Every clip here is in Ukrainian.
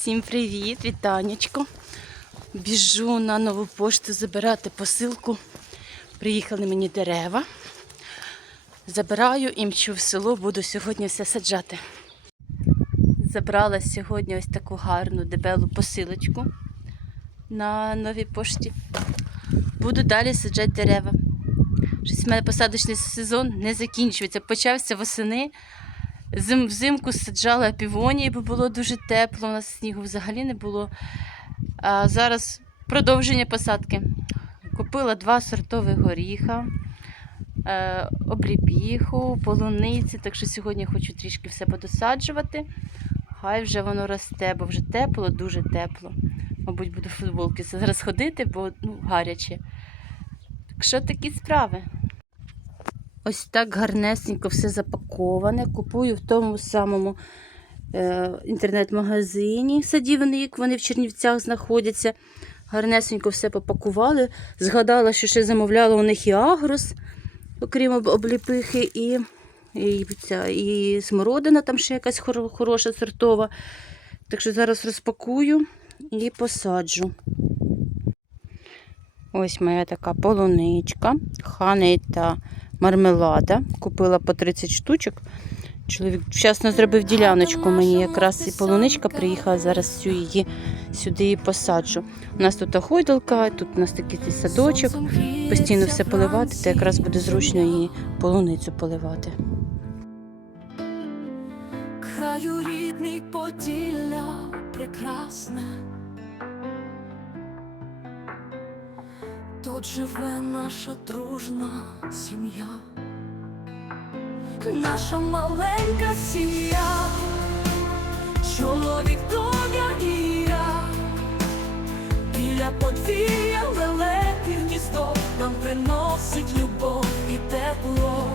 Всім привіт, вітанечко. Біжу на нову пошту забирати посилку. Приїхали мені дерева. Забираю і мчу в село, буду сьогодні все саджати. Забрала сьогодні ось таку гарну дебелу посилочку на новій пошті. Буду далі саджати дерева. Щось в мене посадочний сезон не закінчується. Почався восени. Зим, взимку саджала півонії, бо було дуже тепло, у нас снігу взагалі не було. А зараз продовження посадки. Купила два сортових горіха, е, обліпіху, полуниці, так що сьогодні хочу трішки все подосаджувати. Хай вже воно росте, бо вже тепло, дуже тепло. Мабуть, буду в футболки зараз ходити, бо ну, гаряче. Так що такі справи? Ось так гарнесенько все запаковане. Купую в тому самому е, інтернет-магазині садівник, вони в Чернівцях знаходяться. Гарнесенько все попакували. Згадала, що ще замовляла у них і агрос, окрім обліпихи, і, і, ця, і смородина там ще якась хоро- хороша сортова. Так що зараз розпакую і посаджу. Ось моя така полуничка, хани та мармелада. Купила по 30 штучок. Чоловік вчасно зробив діляночку мені. Якраз і полуничка приїхала, зараз всю її сюди і посаджу. У нас тут охойдалка, тут у нас такий садочок. Постійно все поливати, то якраз буде зручно і полуницю поливати. Краю рідний Поділля прекрасне. Тут живе наша дружна сім'я, наша маленька сім'я, чоловік, доня і я, біля подвір'я лелеки гніздо. Нам приносить любов і тепло.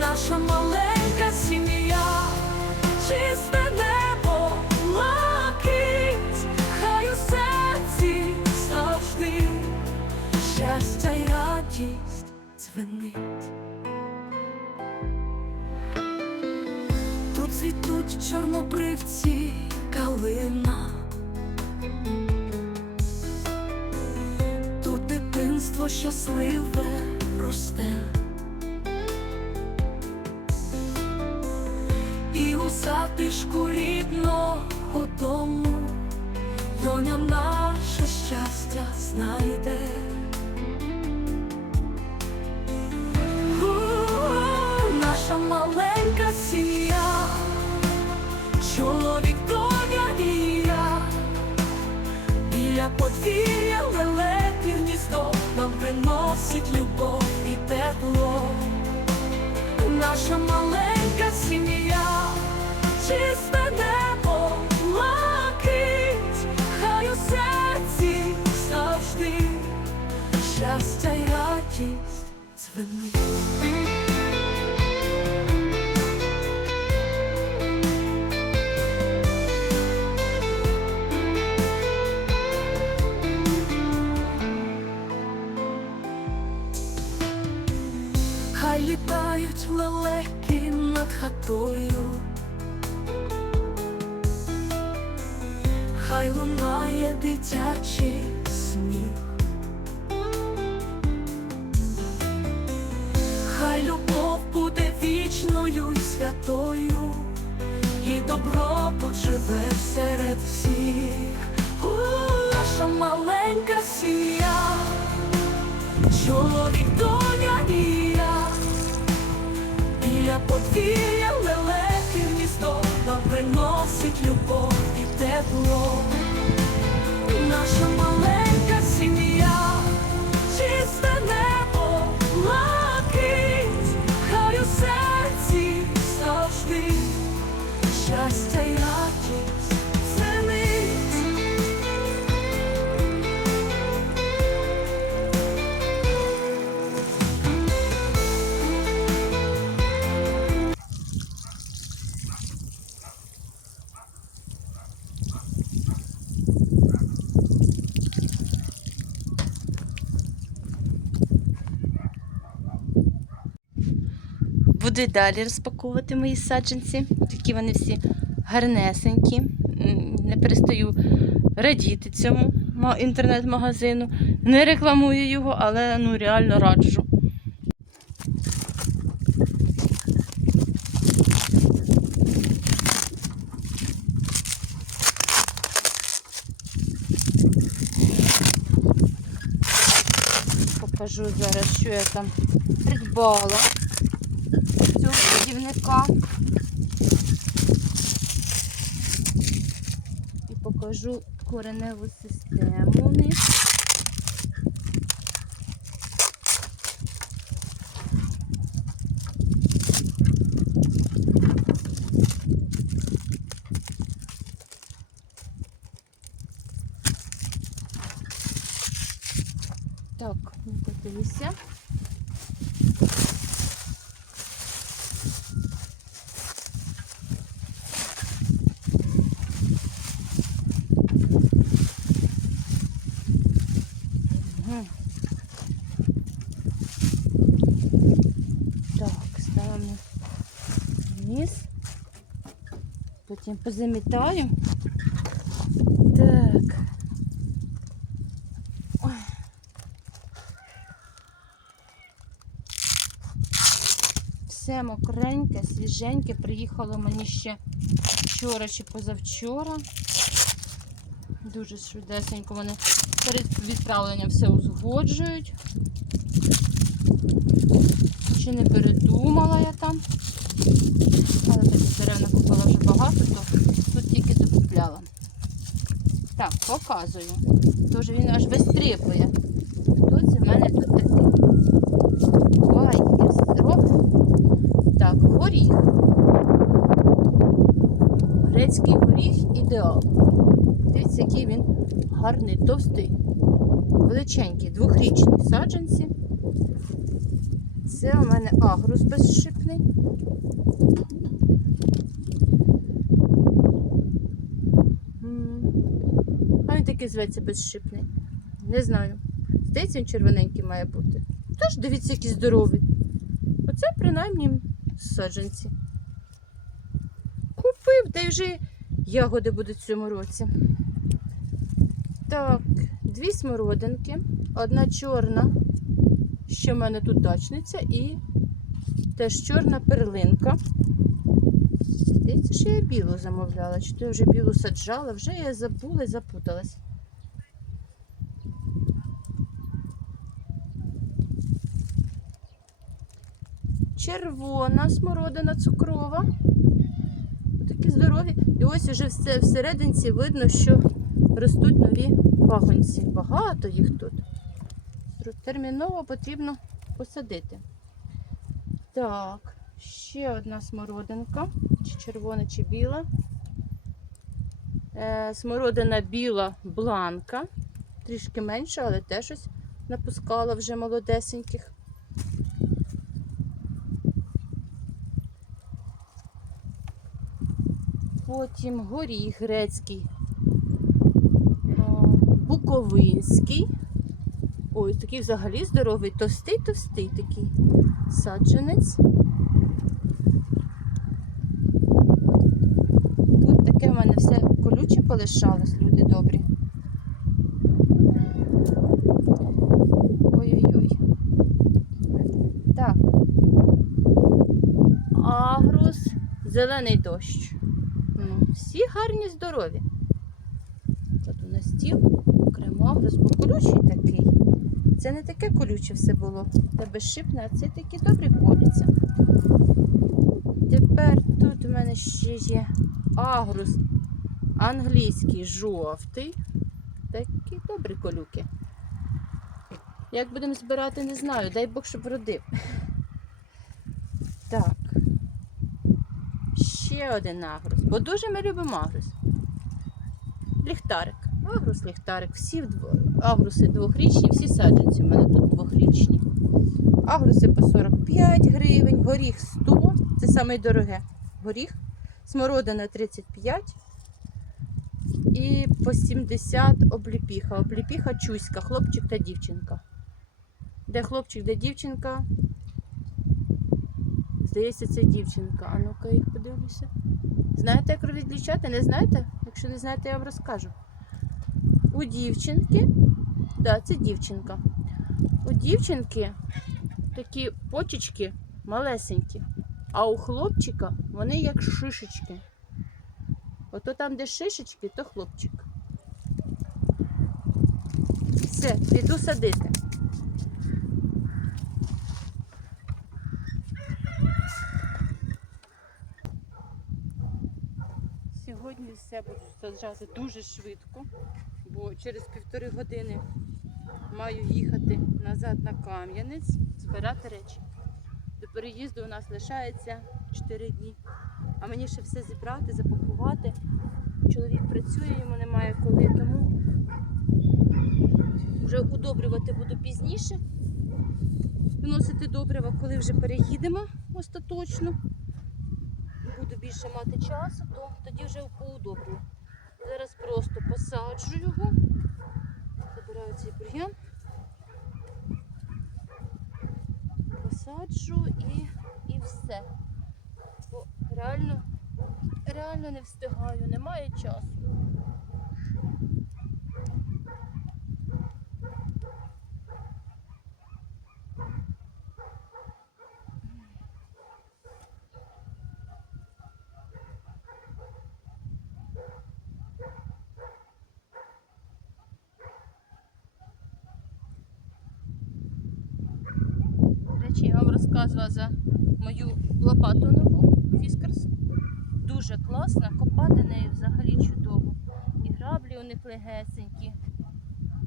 Наша маленька сім'я, чисте небо, дзвенить. Тут цвітуть чорнобривці калина. Тут дитинство щасливе росте. І у затишку рідного дому доня наше щастя знайде. Доня і я, біля подвір'я лелеки гніздо нам приносить любов і тепло. Наша маленька сім'я, чисте небо, лакить, хай у серці завжди. Щастя й радість дзвенить. Святою, і добро живе серед всіх. Наша маленька сім'я чоловік, доня і я, біля подвір'я лелеки гніздо нам приносить любов і тепло. Наша маленька сім'я, Буду і далі розпаковувати мої саджанці. Такі вони всі гарнесенькі. не перестаю радіти цьому інтернет-магазину. Не рекламую його, але ну реально раджу. Покажу зараз, що я там придбала цього. І покажу кореневу систему у них. Так, ну Потім позамітаю. Так. Все мокреньке, свіженьке. Приїхало мені ще вчора чи позавчора. Дуже швидесенько вони перед відправленням все узгоджують. Ще не передумала я там. Але так як дерев накупила вже багато, то тут тільки докупляла. Так, показую. Тож він аж вистріпує. Хто це в мене тут такий? Ой, все. Так, горіх. Грецький горіх ідеал. Дивіться, який він гарний, товстий, величенький, двохрічні саджанці. Це у мене агрус безшипний. М. А він такий зветься безшипний. Не знаю. Здається, він червоненький має бути. Тож дивіться, який здоровий. Оце принаймні саджанці. Купив, й вже ягоди будуть в цьому році. Так, дві смородинки, одна чорна, що в мене тут дачниця, і теж чорна перлинка. Здається, що я білу замовляла, чи то я вже білу саджала, вже я забула і запуталась. Червона смородина цукрова. Такі здорові. І ось уже все всерединці видно, що ростуть нові пагонці. Багато їх тут. Терміново потрібно посадити. Так, ще одна смородинка. Чи червона, чи біла. Е, смородина біла бланка. Трішки менша, але теж ось напускала вже молодесеньких. Потім горіх грецький, буковинський. Ой, такий взагалі здоровий, товстий-товстий такий саджанець. Тут таке в мене все колюче полишалось, люди добрі. Ой-ой-ой. Так. Агрус, зелений дощ. Ну, всі гарні, здорові. Кладу на стіл, окремо агрус, бо колючий такий. Це не таке колюче все було. Це безшипне, а це такі добрі коляться. Тепер тут у мене ще є агрус англійський жовтий. Такі добрі колюки. Як будемо збирати, не знаю. Дай Бог, щоб родив. Так. Ще один агрус. Бо дуже ми любимо агрус. Ліхтарик. Агрус, ліхтарик. Всі агруси двохрічні, всі саджанці у мене тут двохрічні. Агруси по 45 гривень, горіх 100, це саме дороге. Горіх, смородина 35 і по 70 обліпіха. Обліпіха чуська, хлопчик та дівчинка. Де хлопчик, де дівчинка? Здається, це дівчинка. А ну-ка їх подивлюся. Знаєте, як розлічати? Не знаєте? Якщо не знаєте, я вам розкажу. У дівчинки, да, це дівчинка. У дівчинки такі почечки малесенькі, а у хлопчика вони як шишечки. Ото там, де шишечки, то хлопчик. Все, піду садити. Сьогодні все буду саджати дуже швидко, бо через півтори години маю їхати назад на Кам'янець, збирати речі. До переїзду у нас лишається 4 дні. А мені ще все зібрати, запакувати. Чоловік працює, йому немає коли, тому вже удобрювати буду пізніше. Вносити добрива, коли вже переїдемо остаточно. Буду більше мати часу, то тоді вже поудобрю. Зараз просто посаджу його, забираю цей бур'ян, посаджу і, і все. Бо реально, реально не встигаю, немає часу. Я вам розказувала за мою лопату нову Фіскарс. Дуже класна, копати нею взагалі чудово. І граблі у них легесенькі.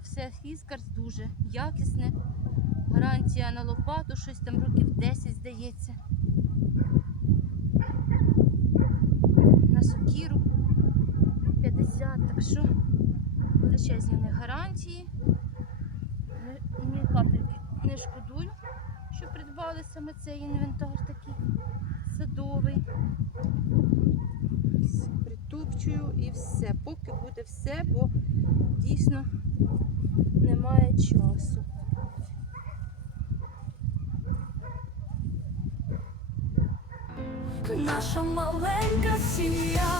Все Фіскарс дуже якісне. Гарантія на лопату, щось там років 10, здається. На сокіру 50, так що величезні гарантії. Ні капельки не придбали саме цей інвентар такий садовий. Притупчую і все. Поки буде все, бо дійсно немає часу. Наша маленька сім'я,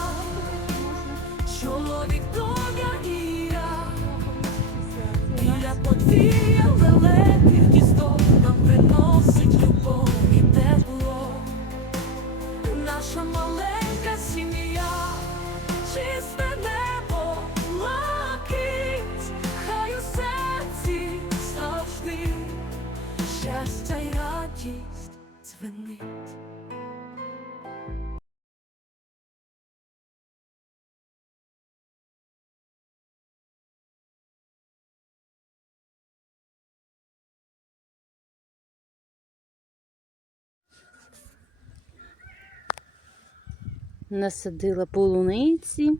чоловік, доня і я. Біля подвір'я Насадила полуниці.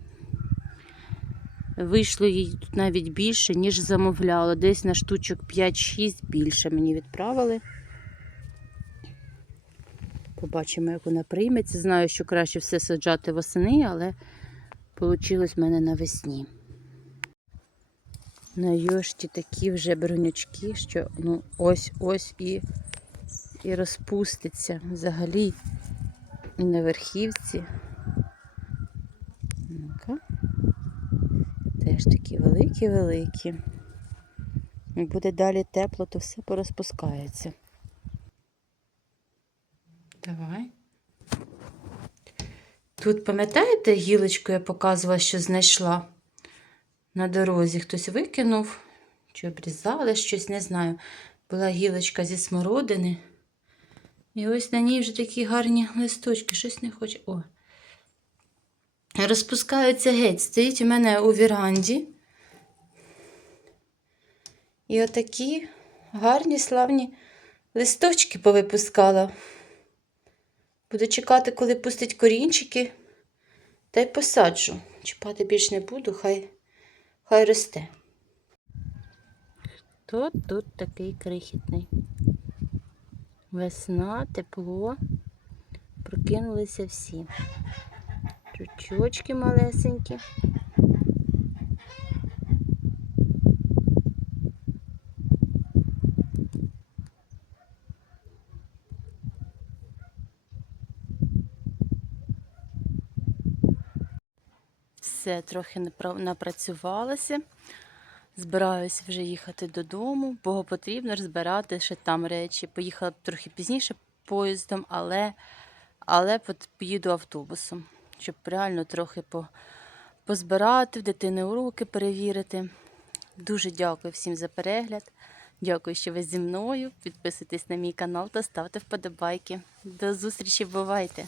Вийшло їй тут навіть більше, ніж замовляла. Десь на штучок 5-6 більше мені відправили. Побачимо, як вона прийметься. Знаю, що краще все саджати восени, але вийшло в мене навесні. На йошті такі вже бронячки, що ну ось-ось і, і розпуститься взагалі і на верхівці. Ну-ка. Теж такі великі-великі. Як буде далі тепло, то все порозпускається. Давай. Тут, пам'ятаєте, гілочку я показувала, що знайшла на дорозі. Хтось викинув, чи обрізали щось, не знаю. Була гілочка зі смородини. І ось на ній вже такі гарні листочки, щось не хоче. О. Розпускаються геть. Стоїть у мене у віранді. І отакі гарні, славні листочки повипускала. Буду чекати, коли пустить корінчики, та й посаджу. Чіпати більш не буду, хай, хай росте. Хто тут такий крихітний? Весна, тепло. Прокинулися всі. Чучочки малесенькі. Все, трохи напра- напрацювалася. Збираюся вже їхати додому, бо потрібно ж збирати ще там речі. Поїхала трохи пізніше поїздом, але, але поїду автобусом, щоб реально трохи по, позбирати, в дитини уроки перевірити. Дуже дякую всім за перегляд. Дякую, що ви зі мною. Підписуйтесь на мій канал та ставте вподобайки. До зустрічі, бувайте!